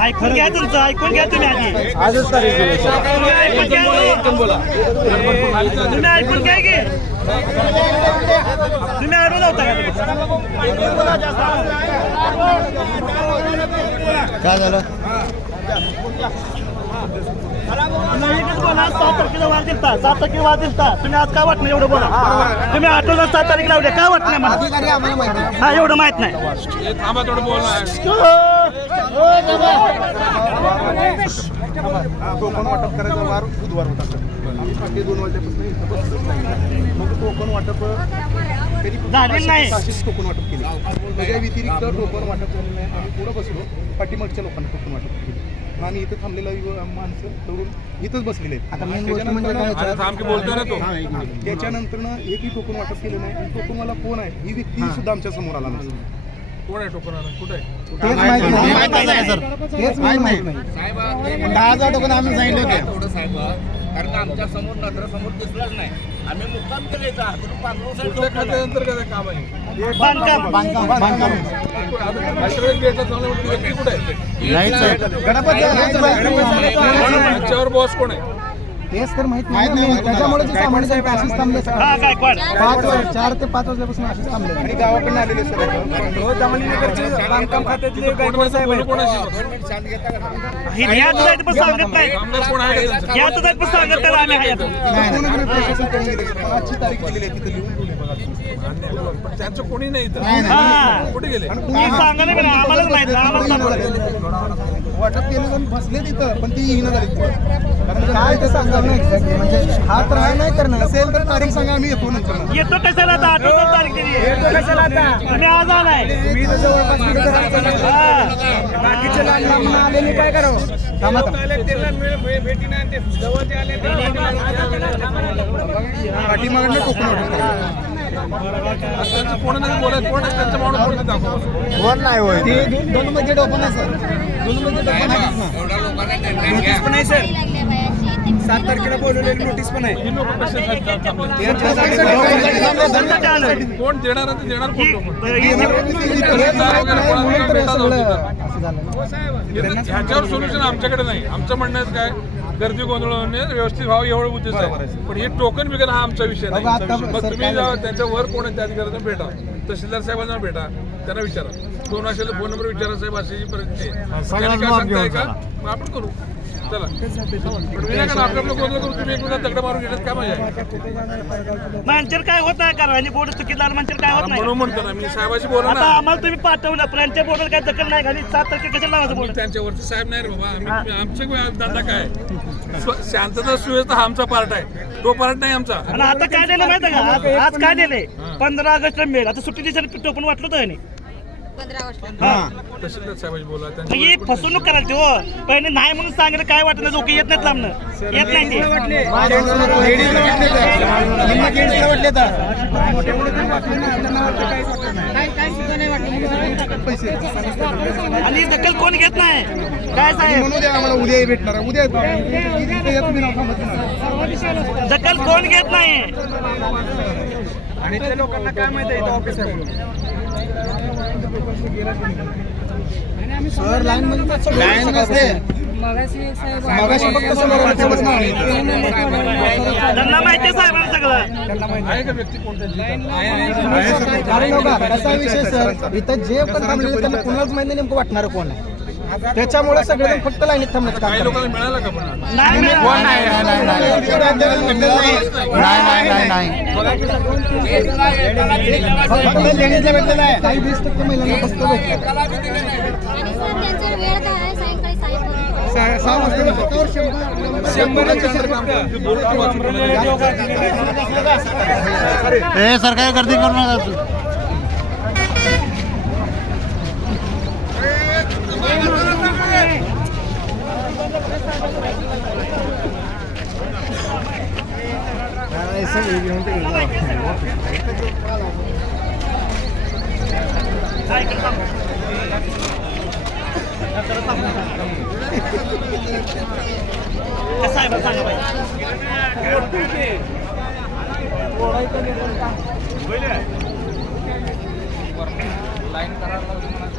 ऐकून घ्या तुमचं ऐकून घ्या तुम्ही आधी. आजच तारीख. तुम्ही ऐकून घ्या तुम्ही ऐकून घ्या की. तुम्ही अडवून होता काय झालं? एकच बोला सात तारखेला वाद दिलता सात तारखेला वाद दिलता. तुम्ही आज काय वाटलं एवढं बोला? तुम्ही आठवलं सात तारीख लावले काय वाटलं मला अधिकारी आम्हाला माहिती आहे. हा एवढं माहीत नाही. थांबा थोडं बोलणार टोकन वाटप करायचा वार बुधवार होता सर आम्ही पहाटे दोन वाजल्यापासून इथं बसलोच नाही. मग टोकन वाटप कधी झालेलं नाही. टोकन वाटप केले त्याच्या व्यतिरिक्त टोकन वाटप झालेलं नाही. आम्ही पुढं बसलो. पाठीमागच्या लोकांना टोकन वाटप आम्ही इथं थांबलेला युव- माणसं तरुण इथंच बसलेले आहेत. गोष्ट म्हणजे तो. हा. त्याच्यानंतर एकही टोकन वाटप केलं नाही आणि टोकन मला कोण आहे? ही व्यक्ती सुद्धा आमच्यासमोर आला नाही कोण आहे टोकन कुठे? आहे तेच माहीत नाही. सर. तेच माहीत नाही. दहा हजार टोकन आम्ही सांगितले होते. थोडं साहेब कारण आमच्यासमोर नजरासमोर दिसलाच नाही. आम्ही मुक्काम केले काम आहे? त्याच्यावर बॉस कोण आहे? तेच तर माहीत नाही. त्याच्यामुळे सामान्य साहेब असेच थांबले. हा पाच चार ते पाच वाजल्यापासून असेच थांबले. आणि गावाकडून आलेले सर बांधकाम खात्यातले आहे हे कोण सांगत नाही. प्रशासन तारीख दिलेली आहे तिथं लिहून. त्यांचं कोणी नाही इथं. हा कुठे गेले? नाही नाही. वाटप केलं जाऊन बसले तिथं पण ती येईना झाली कारण काय ते सांगा ना exactly. म्हणजे हा तर हा नाही करणार. असेल तर तारीख सांगा आम्ही येतो नंतर. येतो कशाला आता? तारीख दिली. तुम्ही आज आलाय. हा. बाकीचे लहान आलेले काय करावं? थांबा थांबा. पाठीमागनं टोकन वाटप करायचं. त्यांचं कोण नाही बोलत कोण आहे? त्यांचं माणूस कोण दाखवा कोण नाही होय? ते दोन मध्ये टोकन आहे सर दोन मध्ये टोकन आहे. नोटीस पण आहे सर सात तारखेला बोलवलेली नोटीस पण आहे. ही? कोण देणार ते देणार कोण? लोक ही- ह्याच्यावर सोल्युशन आमच्याकडे नाही. आमचं म्हणणं काय? गर्दी गोंधळ व्यवस्थित व्हावं एवढं उद्देश आहे. पण हे टोकन बिकन हा आमचा विषय नाही. मग तुम्ही? त्यांच्या वर कोण त्या अधिकाऱ्यांना भेटा. तहसीलदार साहेबांना भेटा त्यांना विचारा. फोन असेल फोन नंबर विचारा साहेब अशी काय सांगताय का? मग आपण करू. चला. विनाकारण करू तुम्ही एकमेकांना दगड मारून घेण्यात काय मजा आहे? माणसाला काय होत नाही कारण बोर्ड चुकीदार माणसाला काय होत नाही. म्हणून म्हणतो ना मी साहेबाशी बोला ना. आम्हाला तुम्ही पाठवलं पण यांच्या बोर्डाला काय दखल नाही घाली सात तारखे कशाला लावायचं बोर्ड त्यांच्यावरचे साहेब नाही रे बाबा आम्ही आमचे धंदा काय? शांतता सुव्यवस्था हा आमचा पार्ट आहे. तो पार्ट नाही आमचा. आणि आता काय दिलं माहिती का? आज आज काय दिले पंधरा ऑगस्ट मेल आता सुट्टी दिवसाने टोपण वाटलं होतं यांनी. पंधरा ऑगस्ट हा. तहसीलदार साहेबाशी बोला मग त्यांच्या ही फसवणूक करायची हो. पहिले नाही म्हणून सांगितलं काय वाटत नाही लोक येत नाहीत लांबणं येत नाही ते. आणि दखल कोण घेत नाही? काय साहेब? म्हणू द्या आम्हाला उद्या भेटणार आहे. उद्या येतो नाव नाही. दखल कोण घेत नाही? आणि त्या लोकांना काय माहिती आहे इथं ऑफिस आहे म्हणून? सर लाईन मध्ये लाईन नसते. मगाशी फक्त समोर आमच्या बसनं आली. त्यांना माहिती आहे साहेबांना सगळं. आहे का व्यक्ती कोणत्या कारण बघा कसा विषय सर? इथं जे पण थांबलेले त्यांना कुणालाच माहिती नाही नेमकं वाटणार कोण आहे. त्याच्यामुळे सगळे फक्त लाईनीत थांबण्याचं काम मिळाला का फक्त लेडीजला भेटलेलं आहे. काही वीस टक्के महिलांना फक्त सहा हे सरकारी गर्दी करू नका. हा, सांगा पाहिजे लाईन करायला